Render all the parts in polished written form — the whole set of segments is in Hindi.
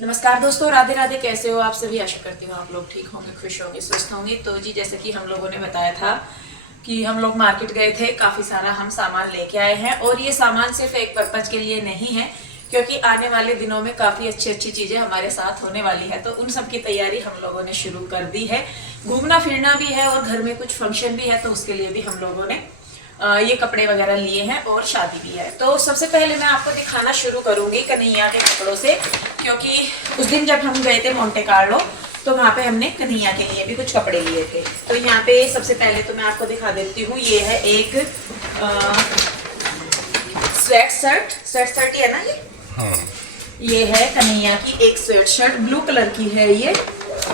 नमस्कार दोस्तों, राधे राधे। कैसे हो आप सभी? आशा करती हूँ आप लोग ठीक होंगे, खुश होंगे, स्वस्थ होंगे। तो जी, जैसे कि हम लोगों ने बताया था कि हम लोग मार्केट गए थे, काफ़ी सारा हम सामान लेके आए हैं। और ये सामान सिर्फ एक पर्पज के लिए नहीं है, क्योंकि आने वाले दिनों में काफ़ी अच्छी अच्छी चीज़ें हमारे साथ होने वाली है। तो उन सब की तैयारी हम लोगों ने शुरू कर दी है। घूमना फिरना भी है और घर में कुछ फंक्शन भी है, तो उसके लिए भी हम लोगों ने ये कपड़े वगैरह लिए हैं और शादी भी है। तो सबसे पहले मैं आपको दिखाना शुरू करूंगी कन्हैया के कपड़ों से, क्योंकि उस दिन जब हम गए थे मोंटे कार्लो तो वहाँ पे हमने कन्हैया के लिए भी कुछ कपड़े लिए थे। तो यहाँ पे सबसे पहले तो मैं आपको दिखा देती हूँ, ये है एक स्वेट शर्ट ही है ना ये। हाँ। ये है कन्हैया की एक स्वेट शर्ट, ब्लू कलर की है ये।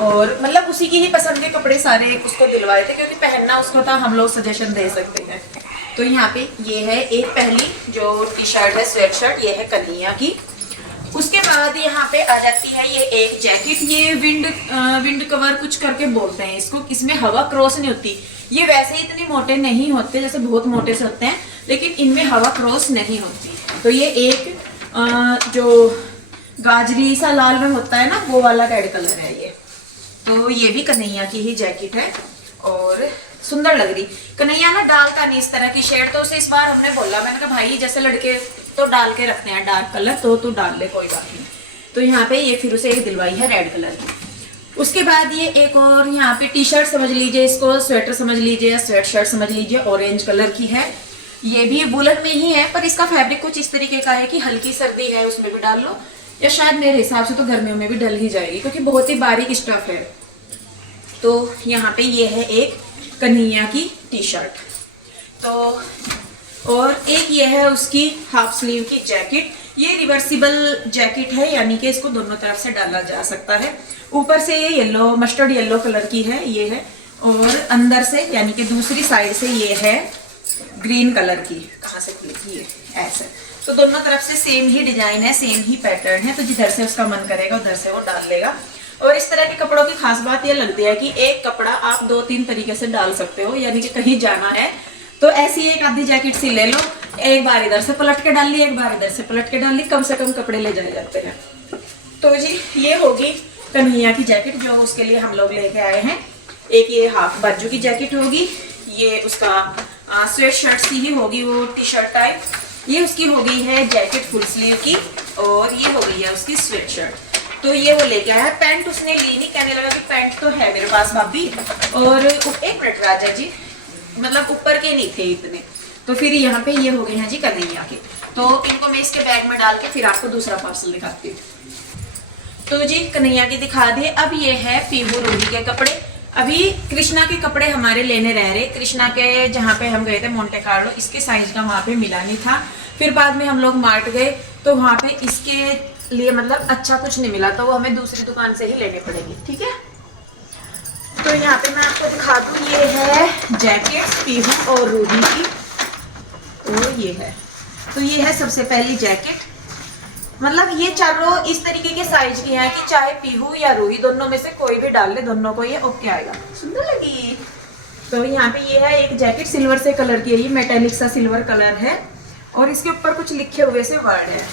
और मतलब उसी की ही पसंद के कपड़े सारे उसको दिलवाए थे, क्योंकि पहनना उसको था, हम लोग सजेशन दे सकते हैं। तो यहाँ पे ये है एक पहली जो टी शर्ट है, स्वेट शर्ट, ये है कन्हैया की। उसके बाद यहाँ पे आ जाती है ये एक जैकेट। ये विंड कवर कुछ करके बोलते हैं इसको। इसमें हवा क्रॉस नहीं होती। ये वैसे ही इतने मोटे नहीं होते, जैसे बहुत मोटे से होते हैं, लेकिन इनमें हवा क्रॉस नहीं होती। तो ये एक जो गाजरी सा लाल में होता है ना, वो वाला रेड कलर है ये। तो ये भी कन्हैया की ही जैकेट है और सुंदर लग रही। कन्हैया ना डालता नहीं इस तरह की शेड, तो उसे इस बार हमने बोला, मैंने कहा भाई जैसे लड़के तो डाल के रखते हैं डार्क कलर, तो तू डाल ले, कोई बात नहीं। तो यहाँ पे ये फिर उसे एक दिलवाई है रेड कलर की। उसके बाद ये एक और यहाँ पे टी शर्ट समझ लीजिए इसको, स्वेटर समझ लीजिए या स्वेट शर्ट समझ लीजिए, ऑरेंज कलर की है। ये भी वुलन में ही है, पर इसका फैब्रिक कुछ इस तरीके का है कि हल्की सर्दी है उसमें भी डाल लो, या शायद मेरे हिसाब से तो गर्मियों में भी डल ही जाएगी, क्योंकि बहुत ही बारीक स्टफ है। तो यहाँ पे ये है एक कन्हैया की टी शर्ट। तो और एक ये है उसकी हाफ स्लीव की जैकेट। ये रिवर्सिबल जैकेट है, यानी कि इसको दोनों तरफ से डाला जा सकता है। ऊपर से ये येलो, मस्टर्ड येलो कलर की है ये है, और अंदर से यानी कि दूसरी साइड से ये है ग्रीन कलर की। कहाँ से खुलेगी ये? ऐसे। तो दोनों तरफ से सेम ही डिजाइन है, सेम ही पैटर्न है, तो जिधर से उसका मन करेगा उधर से वो डाल लेगा। और इस तरह के कपड़ों की खास बात ये लगती है कि एक कपड़ा आप 2-3 तरीके से डाल सकते हो, यानी कि कहीं जाना है तो ऐसी एक आधी जैकेट सी ले लो, एक बार इधर से पलट के डाल ली, एक बार इधर से पलट के डाल ली, कम से कम कपड़े ले जाए जाते हैं। तो जी ये होगी कन्हैया की जैकेट जो उसके लिए हम लोग लेके आए हैं। एक ये हाफ बाजू की जैकेट होगी, ये उसका स्वेट शर्ट सी ही होगी, वो टी शर्ट टाइप। ये उसकी हो गई है जैकेट फुल स्लीव की, और ये हो गई है उसकी स्वेट शर्ट। तो ये वो लेके आया है। पैंट उसने ली नहीं, कहने लगा कि पैंट तो है मेरे पास भाभी, और एक मिनट राजा जी, मतलब ऊपर के नहीं थे इतने। तो फिर यहाँ पे ये हो गए हैं जी कन्हैया के। तो इनको मैं इसके बैग में डाल के फिर आपको दूसरा पार्सल दिखाती हूँ। तो जी कन्हैया के दिखा दिए। अब ये है पीहू रूही के कपड़े। अभी कृष्णा के कपड़े हमारे लेने रह रहे। कृष्णा के जहाँ पे हम गए थे मोंटे कार्लो, इसके साइज का वहाँ पे मिला नहीं था। फिर बाद में हम लोग मार्ट गए तो वहाँ पे इसके लिए मतलब अच्छा कुछ नहीं मिला, तो वो हमें दूसरी दुकान से ही लेने पड़ेगी। ठीक है, तो यहाँ पे मैं आपको दिखा दूँ, ये है जैकेट पीहू और रूही की। तो ये है, तो ये है सबसे पहली जैकेट। मतलब ये चारों इस तरीके के साइज की है कि चाहे पीहू या रूही दोनों में से कोई भी डाल ले, दोनों को ये ओके आएगा। सुंदर लगी। तो यहाँ पे ये है एक जैकेट, सिल्वर से कलर की है, ये मेटेलिक सा सिल्वर कलर है, और इसके ऊपर कुछ लिखे हुए से वर्ड है,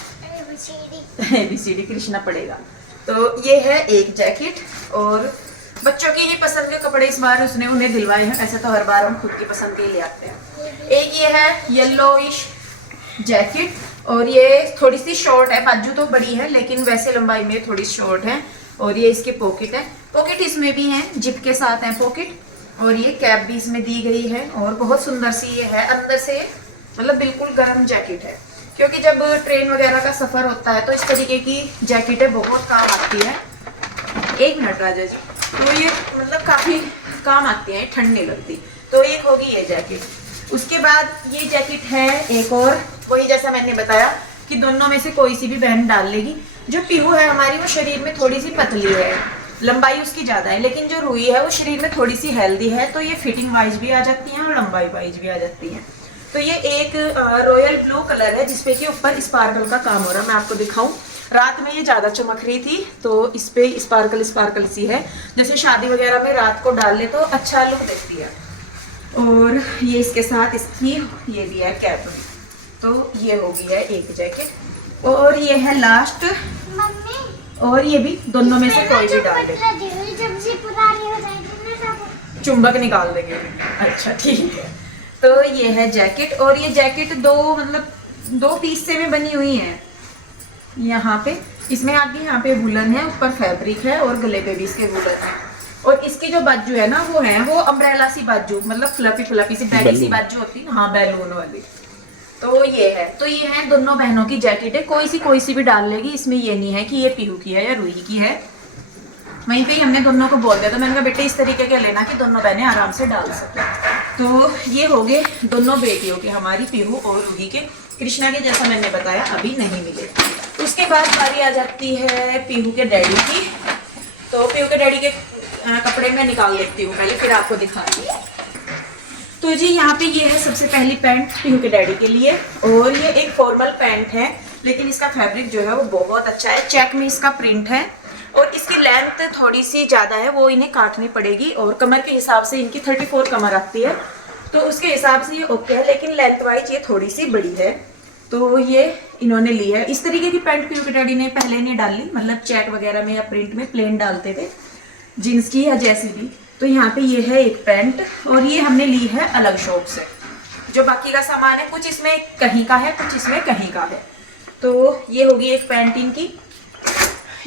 ABCD कृष्णा पड़ेगा। तो ये है एक जैकेट। और बच्चों की ही पसंद के कपड़े इस बार उसने उन्हें दिलवाए हैं, ऐसे तो हर बार हम खुद की पसंद के ले आते हैं। एक ये है येलोइश जैकेट, और ये थोड़ी सी शॉर्ट है, बाजू तो बड़ी है लेकिन वैसे लंबाई में थोड़ी शॉर्ट है। और ये इसके पॉकेट है, पॉकेट इसमें भी है, जिप के साथ है पॉकेट, और ये कैप भी इसमें दी गई है। और बहुत सुंदर सी ये है, अंदर से मतलब बिल्कुल गर्म जैकेट है, क्योंकि जब ट्रेन वगैरह का सफर होता है तो इस तरीके की जैकेटें बहुत काम आती है। एक मिनट राजा जी। तो ये मतलब काफी काम आती है, ठंड नहीं लगती। तो एक होगी ये जैकेट। उसके बाद ये जैकेट है एक और, वही जैसा मैंने बताया कि दोनों में से कोई सी भी बहन डाल लेगी। जो पीहू है हमारी वो शरीर में थोड़ी सी पतली है, लंबाई उसकी ज्यादा है, लेकिन जो रूही है वो शरीर में थोड़ी सी हेल्दी है, तो ये फिटिंग वाइज भी आ जाती है और लंबाई वाइज भी आ जाती है। तो ये एक रॉयल ब्लू कलर है, जिसपे कि ऊपर स्पार्कल का काम हो रहा है। मैं आपको दिखाऊं, रात में ये ज्यादा चमक रही थी, तो इस पे स्पार्कल सी है, जैसे शादी वगैरह में रात को डाल ले तो अच्छा लुक देती है। और ये इसके साथ इसकी ये भी है कैप। तो ये हो गई है एक जैकेट। और ये है लास्ट और ये भी दोनों में से कोई भी डाल दे। चुंबक निकाल देंगे। अच्छा ठीक है। तो ये है जैकेट, और ये जैकेट दो पीस में बनी हुई है। यहाँ पे इसमें आगे यहाँ पे वुलन है, ऊपर फैब्रिक है और गले पे भी इसके वुलन है। और इसकी जो बाजू है ना वो अम्ब्रेला सी बाजू, मतलब फ्लफी सी बैगी सी बाजू होती है ना, हाँ बैलून वाली। तो ये है दोनों बहनों की जैकेट है, कोई सी भी डाल लेगी, इसमें ये नहीं है कि ये पीहू की है या रूही की है। वहीं पे ही हमने दोनों को बोल दिया, तो मैंने कहा बेटे इस तरीके के लेना कि दोनों बहनें आराम से डाल सकें। तो ये हो गए दोनों बेटियों के, हमारी पीहू और रूही के। कृष्णा के जैसा मैंने बताया अभी नहीं मिले। उसके बाद बारी आ जाती है पीहू के डैडी की। तो पीहू के डैडी के कपड़े में निकाल लेती हूँ पहले, फिर आपको दिखाती हूँ। तो जी यहाँ पे ये है सबसे पहली पैंट पीहू के डैडी के लिए, और ये एक फॉर्मल पैंट है, लेकिन इसका फैब्रिक जो है वो बहुत अच्छा है, चेक में इसका प्रिंट है, और इसकी लेंथ थोड़ी सी ज़्यादा है, वो इन्हें काटनी पड़ेगी, और कमर के हिसाब से इनकी 34 कमर आती है, तो उसके हिसाब से ये ओके है, लेकिन लेंथ वाइज ये थोड़ी सी बड़ी है। तो ये इन्होंने ली है। इस तरीके की पैंट पीहू के डैडी ने पहले नहीं डाली, मतलब चेक वगैरह में या प्रिंट में प्लेन डालते थे, जीन्स की या जैसी भी। तो यहाँ पे ये है एक पैंट, और ये हमने ली है अलग शॉप से। जो बाकी का सामान है कुछ इसमें कहीं का है, कुछ इसमें कहीं का है। तो ये होगी एक पैंट इनकी।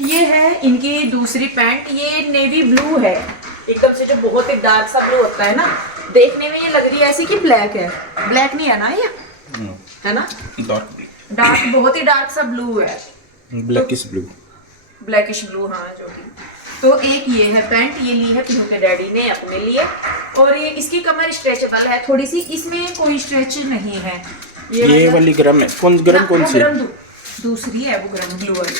ये है इनकी दूसरी पैंट, ये नेवी ब्लू है एकदम से, जो बहुत ही डार्क सा ब्लू होता है ना, देखने में ये लग रही है ऐसी कि ब्लैक है, ब्लैक नहीं है ना ये, है ना, डार्क बहुत ही डार्क सा ब्लू है, ब्लैकिश ब्लू, हाँ जो भी। तो एक ये है पैंट, ये ली है पीहू के डैडी ने अपने लिए, और ये इसकी कमर स्ट्रेचेबल है थोड़ी सी, इसमें कोई स्ट्रेच नहीं है। ये वाली गरम है, कौन सी? दूसरी है वो गरम ब्लू वाली।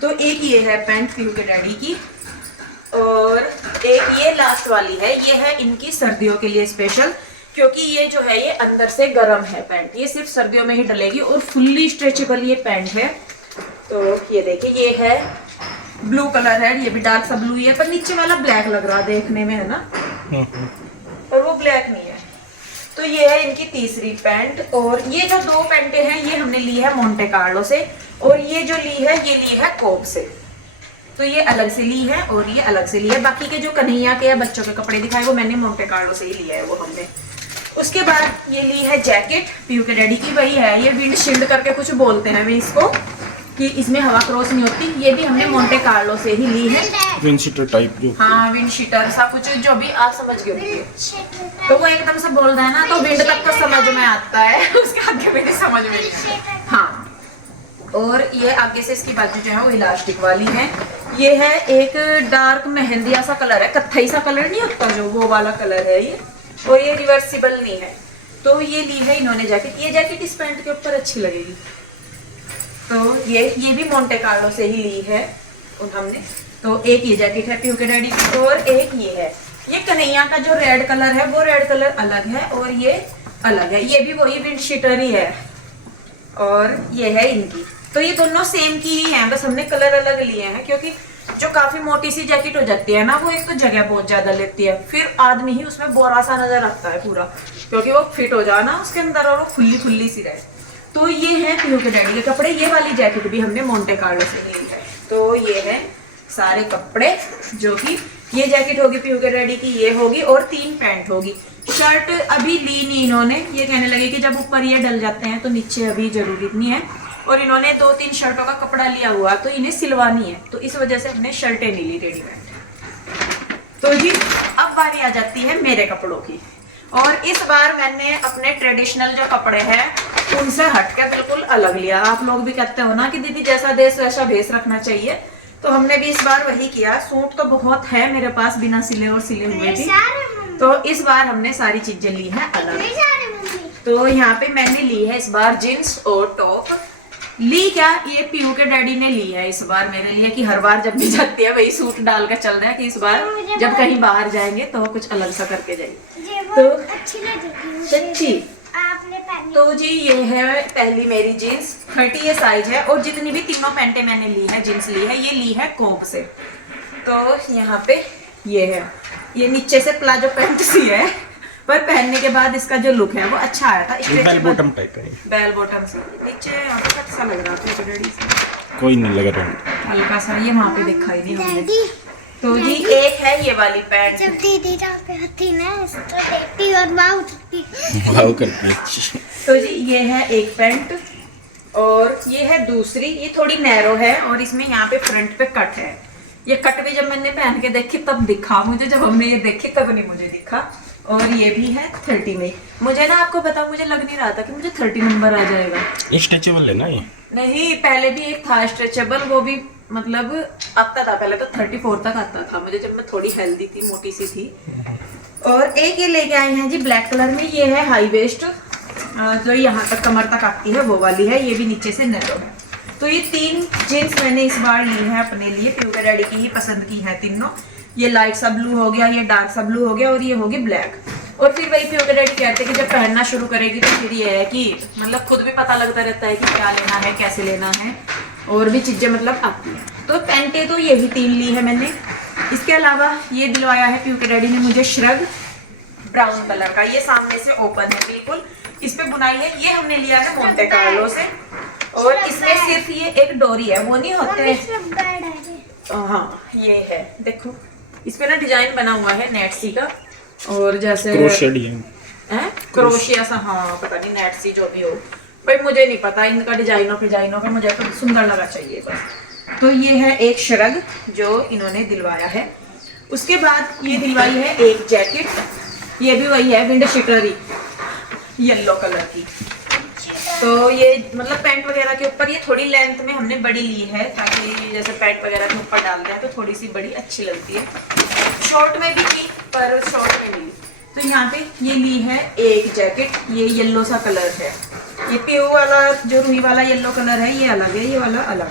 तो एक ये है पैंट पीहू के डैडी की, और एक ये लास्ट वाली है, ये है इनकी सर्दियों के लिए स्पेशल, क्योंकि ये जो है ये अंदर से गरम है पैंट, ये सिर्फ सर्दियों में ही डलेगी, और फुल्ली स्ट्रेचेबल ये पैंट है। तो ये देखिए ये है ब्लू कलर है, ये भी डार्क सा ब्लू ही है, पर नीचे वाला ब्लैक लग रहा है देखने में, है ना, और वो ब्लैक नहीं है। तो ये है इनकी तीसरी पैंट, और ये जो दो पैंटें हैं ये हमने ली है मोंटे कार्लो से, और ये जो ली है ये ली है कोब से। तो ये अलग से ली है और ये अलग से ली है। बाकी के जो कन्हैया के या बच्चों के कपड़े दिखाए वो मैंने मोंटे कार्लो से ही लिया है, वो हमने। उसके बाद ये ली है जैकेट पीहू के डैडी की, वही है ये विंड शील्ड करके कुछ बोलते हैं वे इसको, कि इसमें हवा क्रॉस नहीं होती। ये भी हमने मोंटे कार्लो से ही ली है, विंड शीटर टाइप जो, हाँ विंड शीटर सा कुछ, जो भी आप समझ गए। तो वो एकदम से बोल रहा है ना, तो विंड तक तो समझ में आता है, उसके आगे में नहीं समझ में। हाँ, और ये आगे से इसकी बाजू जो है वो इलास्टिक वाली है। ये है एक डार्क मेहंदिया सा कलर है, कत्थई सा कलर नहीं होता जो, वो वाला कलर है ये, और ये रिवर्सिबल नहीं है। तो ये ली है इन्होंने जैकेट, ये जैकेट इस पैंट के ऊपर अच्छी लगेगी। तो ये भी मोंटे कार्लो से ही ली है हमने। तो एक ये जैकेट है पीहू के डैडी की, और एक ये है, ये कन्हैया का जो रेड कलर है वो रेड कलर अलग है, और ये अलग है, ये भी वही विंड शीटर ही है, और ये है इनकी। तो ये दोनों सेम की ही हैं, बस हमने कलर अलग लिए हैं, क्योंकि जो काफी मोटी सी जैकेट हो जाती है ना, वो एक तो जगह बहुत ज्यादा लेती है, फिर आदमी ही उसमें बोरा सा नजर आता है पूरा, क्योंकि वो फिट हो जाए ना उसके अंदर और वो खुली सी रहे। तो ये है पीहू के डैडी के कपड़े। ये वाली जैकेट भी हमने मोंटे कार्लो से ली है। तो ये है सारे कपड़े, जो कि ये जैकेट होगी पीहू के डैडी की, ये होगी, और 3 पैंट होगी। शर्ट अभी ली नहीं इन्होंने, ये कहने लगे कि जब ऊपर ये डल जाते हैं तो नीचे अभी जरूरी नहीं है, और इन्होंने 2-3 शर्टों का कपड़ा लिया हुआ, तो इन्हें सिलवानी है, तो इस वजह से हमने शर्टें नहीं ली रेडीमेड। तो जी अब बारी आ जाती है मेरे कपड़ों की, और इस बार मैंने अपने ट्रेडिशनल जो कपड़े हैं उनसे हटके बिल्कुल अलग लिया। आप लोग भी कहते हो ना कि दीदी जैसा देश वैसा भेस रखना चाहिए, तो हमने भी इस बार वही किया। सूट तो बहुत है मेरे पास बिना सिले और सिले हुए भी, तो इस बार हमने सारी चीजें ली हैं अलग। तो यहाँ पे मैंने ली है इस बार जींस और टॉप। ली क्या, ये पीहू के डैडी ने ली है इस बार मेरे लिए, कि हर बार जब भी जाती है वही सूट डाल कर चल रहा है, कि इस बार जब कहीं बाहर जाएंगे तो कुछ अलग सा करके जाएंगे। तो अच्छी तो जी ये है पहली मेरी जीन्स, 30 ये साइज है, और जितनी भी तीनों पैंटें मैंने ली है, जीन्स ली है, ये ली है कोब से। तो यहाँ पे ये है, ये नीचे से प्लाजो पैंट सी है, पर पहनने के बाद इसका जो लुक है वो अच्छा आया था। बेल बॉटम टाइप है, बेल बॉटम से नीचे यहाँ पे अच्छा लग रहा था डैडी से। कोई नहीं लग रहा। हल्का सा ये वहाँ पे दिखाई दी हमने। तो जी एक है ये वाली पैंट। जब दीदी पे आती ना तो देखती और वाव करती। वाव करती है। तो जी ये है एक पैंट और ये है दूसरी, ये थोड़ी नैरो है और इसमें यहाँ पे फ्रंट पे कट है। ये कट भी जब मैंने पहन के देखी तब दिखा मुझे, जब हमने ये देखी तब नहीं मुझे दिखा। और ये भी है 30 में। मुझे ना आपको बताऊं, मुझे लग नहीं रहा था कि मुझे 30 नंबर आ जाएगा। स्ट्रेचेबल है ना ये? नहीं, पहले भी एक था स्ट्रेचेबल, वो भी मतलब आता था पहले तो 34 तक आता था मुझे, जब मैं थोड़ी हेल्दी थी, मोटी सी थी। और एक ये लेके आए हैं जी ब्लैक कलर में, ये है हाई वेस्ट जो यहाँ तक कमर तक आती है वो वाली है, ये भी नीचे से नैरो है। तो ये 3 जीन्स मैंने इस बार ली है अपने लिए, प्यूके डैडी की ही पसंद की है तीनों। ये लाइट सा ब्लू हो गया, ये डार्क सा ब्लू हो गया और ये हो गया ब्लैक। और फिर वही प्यूके डैडी कहते हैं कि जब पहनना शुरू करेगी तो फिर ये है कि मतलब खुद भी पता लगता रहता है कि क्या लेना है, कैसे लेना है, और भी चीज़ें मतलब आती हैं। तो पैंटें तो यही 3 ली है मैंने। इसके अलावा ये दिलवाया है प्यूके डैडी ने मुझे श्रग ब्राउन कलर का, ये सामने से ओपन है बिल्कुल, इस पे बुनाई है। ये हमने लिया है मोंटे कार्लो से और इसमें सिर्फ ये एक डोरी है, वो नहीं होते। हाँ ये है, देखो इस पे ना डिजाइन बना हुआ है नेट सी का, और जैसे क्रोशिया सा, हाँ पता नहीं नेट सी जो भी हो भाई, मुझे नहीं पता इनका डिजाइनों का, मुझे तो सुंदर लगा चाहिए बस। तो ये है एक श्रग जो इन्होंने दिलवाया है। उसके बाद ये दिलवाई है एक जैकेट, ये भी वही है विंड शिटरी येलो कलर की। तो ये मतलब पैंट वगैरह के ऊपर ये थोड़ी लेंथ में हमने बड़ी ली है, ताकि जैसे पैंट वगैरह के ऊपर डालते हैं तो थोड़ी सी बड़ी अच्छी लगती है। शॉर्ट में भी की पर शॉर्ट में नहीं। तो यहाँ पे ये ली है एक जैकेट, ये येलो सा कलर है, ये प्यू वाला जो रुई वाला येलो कलर है ये अलग है, ये वाला अलग,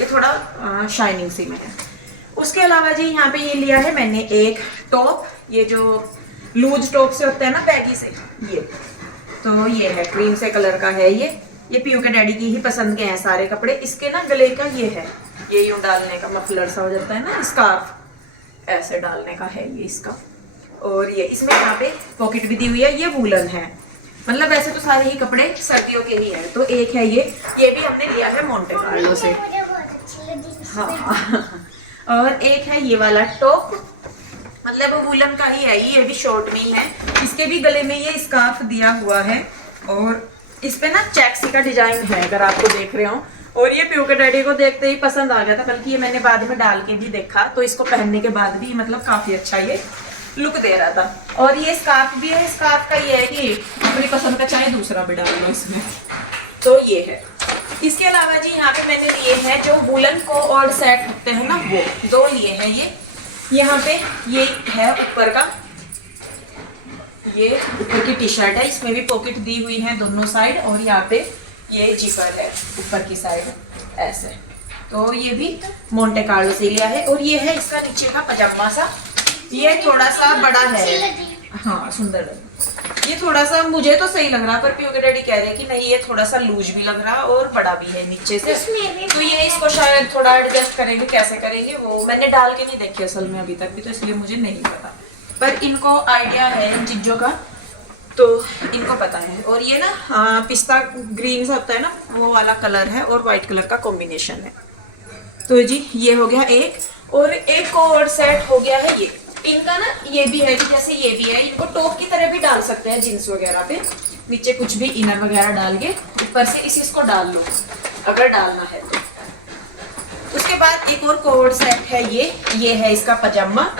ये थोड़ा शाइनिंग सी में है। उसके अलावा जी यहाँ पे ये लिया है मैंने एक टॉप, ये जो लूज टॉप से होता है ना बैगी से, ये तो ये है क्रीम से कलर का है। ये प्यूके डैडी की ही पसंद के हैं सारे कपड़े। इसके ना गले का ये है, ये यूं डालने का मफलर सा हो जाता है ना, स्कार्फ ऐसे डालने का है ये इसका। और ये इसमें यहाँ पे पॉकेट भी दी हुई है, ये वूलन है, मतलब वैसे तो सारे ही कपड़े सर्दियों के ही हैं। तो एक है ये भी हमने लिया है मोंटे कार्लो से। हाँ और एक है ये वाला टॉप, मतलब वो वूलन का ही है, ये भी शॉर्ट में ही है। इसके भी गले में ये स्कार्फ दिया हुआ है और इस पे ना चेक्सी का डिजाइन है अगर आपको देख रहे हो। और ये प्यूके डैडी को देखते ही पसंद आ गया था, बल्कि ये मैंने बाद में डाल के भी देखा तो इसको पहनने के बाद भी मतलब काफी अच्छा ये लुक दे रहा था। और ये स्कार्फ भी है, स्कार्फ का ये है कि अपनी पसंद का चाहे दूसरा भी डाल लो इसमें। तो ये है। इसके अलावा जी यहाँ पे मैंने लिए हैं जो वुलन को और सेट होते हैं ना, वो 2 लिए हैं। ये यहाँ पे ये है ऊपर का, ये ऊपर की टी शर्ट है, इसमें भी पॉकेट दी हुई है दोनों साइड, और यहाँ पे ये जिपर है ऊपर की साइड ऐसे। तो ये भी मोंटे कार्लो से लिया है। और ये है इसका नीचे का पजामा सा, ये थोड़ा सा बड़ा है, हाँ सुंदर लगा। ये थोड़ा सा मुझे तो सही लग रहा, पर प्यूके डैडी कह रहे हैं कि नहीं ये थोड़ा सा लूज भी लग रहा और बड़ा भी है नीचे से, तो ये इसको शायद थोड़ा एडजस्ट करेंगे, कैसे करेंगे वो मैंने डाल के नहीं देखी असल में अभी तक भी, तो इसलिए मुझे नहीं पता, पर इनको आइडिया है इन चीज़ों का तो इनको पता है। और ये ना पिस्ता ग्रीन सा होता है ना, वो वाला कलर है और वाइट कलर का कॉम्बिनेशन है। तो जी ये हो गया एक, और एक और सेट हो गया है ये इनका ना, ये भी है कि जैसे ये भी है, इनको टॉप की तरह भी डाल सकते हैं जीन्स वगैरह पे, नीचे कुछ भी इनर वगैरह डाल के ऊपर से इसको डाल लो अगर डालना है तो। उसके बाद एक और कोड सेट है ये है इसका पजामा,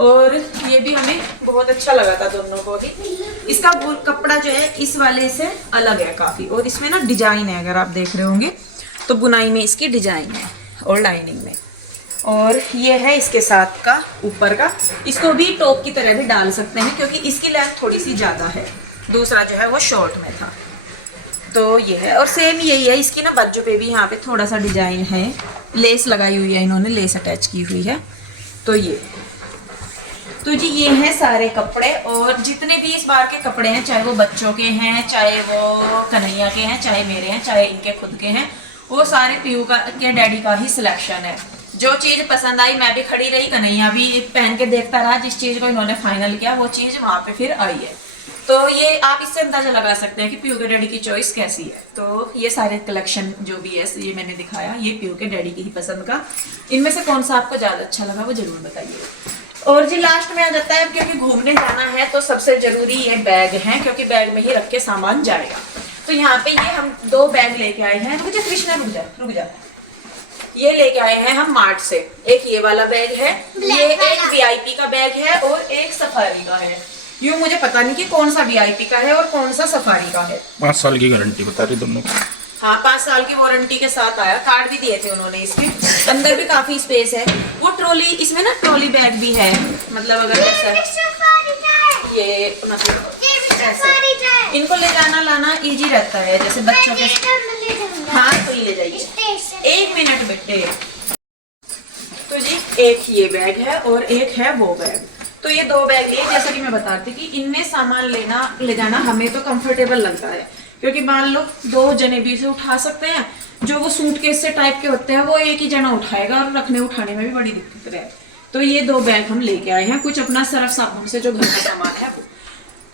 और ये भी हमें बहुत अच्छा लगा था दोनों को ही। इसका कपड़ा जो है इस वाले से अलग है काफ़ी, और इसमें ना डिजाइन है, अगर आप देख रहे होंगे तो बुनाई में इसकी डिजाइन है और लाइनिंग में। और ये है इसके साथ का ऊपर का, इसको भी टॉप की तरह भी डाल सकते हैं क्योंकि इसकी लेंथ थोड़ी सी ज़्यादा है, दूसरा जो है वो शॉर्ट में था। तो ये है, और सेम यही है इसकी ना बाजू पे भी यहाँ पे थोड़ा सा डिजाइन है, लेस लगाई हुई है इन्होंने, लेस अटैच की हुई है। तो जी ये हैं सारे कपड़े, और जितने भी इस बार के कपड़े हैं, चाहे वो बच्चों के हैं, चाहे वो कन्हैया के हैं, चाहे मेरे हैं, चाहे इनके खुद के हैं, वो सारे पीयू के डैडी का ही सिलेक्शन है। जो चीज़ पसंद आई मैं भी खड़ी रही, कन्हैया भी पहन के देखता रहा, जिस चीज़ को इन्होंने फाइनल किया वो चीज़ वहाँ पे फिर आई है। तो ये आप इससे अंदाजा लगा सकते हैं कि पीयू के डैडी की चॉइस कैसी है। तो ये सारे कलेक्शन जो भी है ये मैंने दिखाया, ये पीयू के डैडी की ही पसंद का। इनमें से कौन सा आपको ज्यादा अच्छा लगा वो जरूर बताइए। और जी लास्ट में आ जाता है, क्योंकि घूमने जाना है तो सबसे जरूरी ये बैग है, क्योंकि बैग में ही रख के सामान जाएगा। तो यहाँ पे ये हम 2 बैग लेके आए हैं। रुक जा कृष्णा, रुक जा। ये लेके आए हैं हम मार्ट से। एक ये वाला बैग है, ये एक वीआईपी का बैग है और एक सफारी का है। यूँ मुझे पता नहीं कि कौन सा वीआईपी का है और कौन सा सफारी का है। 5 साल की गारंटी बता रही दोनों को। हाँ 5 साल की वारंटी के साथ आया, कार्ड भी दिए थे उन्होंने। इसके अंदर भी काफी स्पेस है। वो ट्रॉली, इसमें ना ट्रॉली बैग भी है, मतलब अगर ऐसा ये मतलब ऐसे इनको ले जाना लाना इजी रहता है, जैसे बच्चों के। हाँ तो ये ले जाइए, 1 मिनट बेटे। तो जी एक ये बैग है और एक है वो बैग। तो ये 2 बैग लिए, जैसा कि मैं बताती कि इनमें सामान ले जाना हमें तो कंफर्टेबल लगता है, क्योंकि मान लो 2 जने भी से उठा सकते हैं। जो वो सूटकेस से टाइप के होते हैं वो एक ही जना उठाएगा और रखने उठाने में भी बड़ी दिक्कत रहे। तो ये 2 बैग हम लेके आए हैं, कुछ अपना सर्फ साबुन से जो घर का सामान है वो।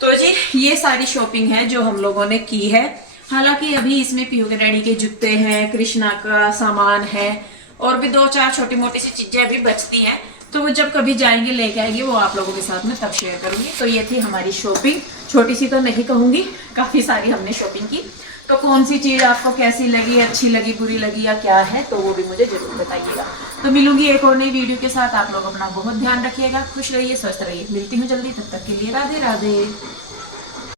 तो जी ये सारी शॉपिंग है जो हम लोगों ने की है। हालांकि अभी इसमें पीयू के डैडी के जूते हैं, कृष्णा का सामान है और भी 2-4 छोटी मोटी सी चीजें अभी बचती हैं। तो वो जब कभी जाएंगे लेके आएंगे, वो आप लोगों के साथ में तब शेयर करूंगी। तो ये थी हमारी शॉपिंग, छोटी सी तो नहीं कहूंगी, काफी सारी हमने शॉपिंग की। तो कौन सी चीज आपको कैसी लगी, अच्छी लगी, बुरी लगी या क्या है, तो वो भी मुझे जरूर बताइएगा। तो मिलूंगी एक और नई वीडियो के साथ। आप लोग अपना बहुत ध्यान रखिएगा, खुश रहिए, स्वस्थ रहिए। मिलती हूँ जल्दी, तब तक के लिए राधे राधे।